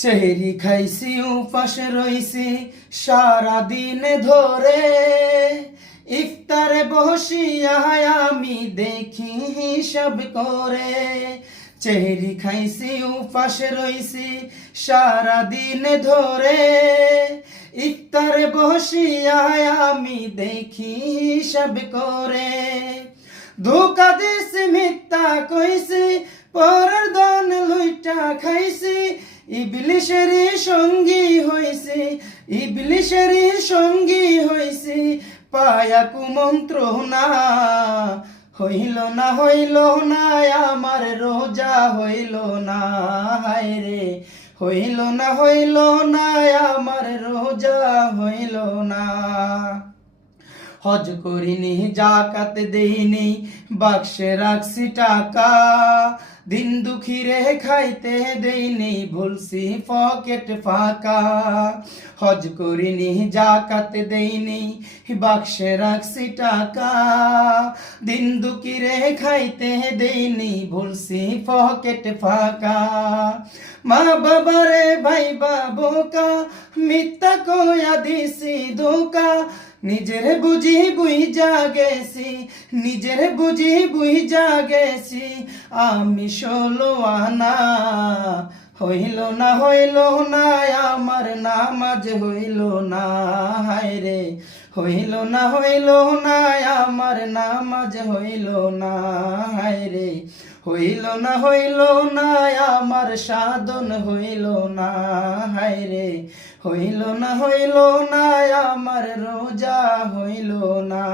চেহারি খাইছি উপাসে রইছি সারা দিন ধরে, ইফতারে বসিয়া আমি দেখি হিসাব করে। চেহারি খাইছি উপাসে রইছি সারা দিন ধরে, ইফতারে বসিয়া আমি দেখি হিসাব করে। ধোকা দিছি মিথ্যা কইছি পরের দন লুইটা খাইছি, ইবলিশেরই সঙ্গী হইছি, ইবলিশেরই সঙ্গী হইছি পায়া কুমন্ত্রণা। হইল না হইল না আমার রোজা হইল না, হায় রে হইল না হইল না আমার রোজা হইল না। হজ করিনি জাকাত দেইনি বাক্সে রাখছি টাকা, দিন দুঃখীরে খাইতে দেইনি ভুলছি পকেট ফাঁকা। হজ করিনি জাকাত দেইনি বাক্সে রাখছি টাকা, দিন দুঃখীরে খাইতে দেইনি ভুলছি পকেট ফাঁকা। মা বাবারে ভাই বাবোকা মিথ্যা কয়া দিছি ধোকা, নিজের বুঝি বুঝা গেছি, নিজের বুঝি বুঝা গেছি আমি 16 আনা। হইল না আমার নামাজ হইল না, হায় রে হইল না আমার নামাজ হইল না, হায় রে হইল না আমার সাধন হইল না, হায় রে হইল না আমার রোজা হইল না।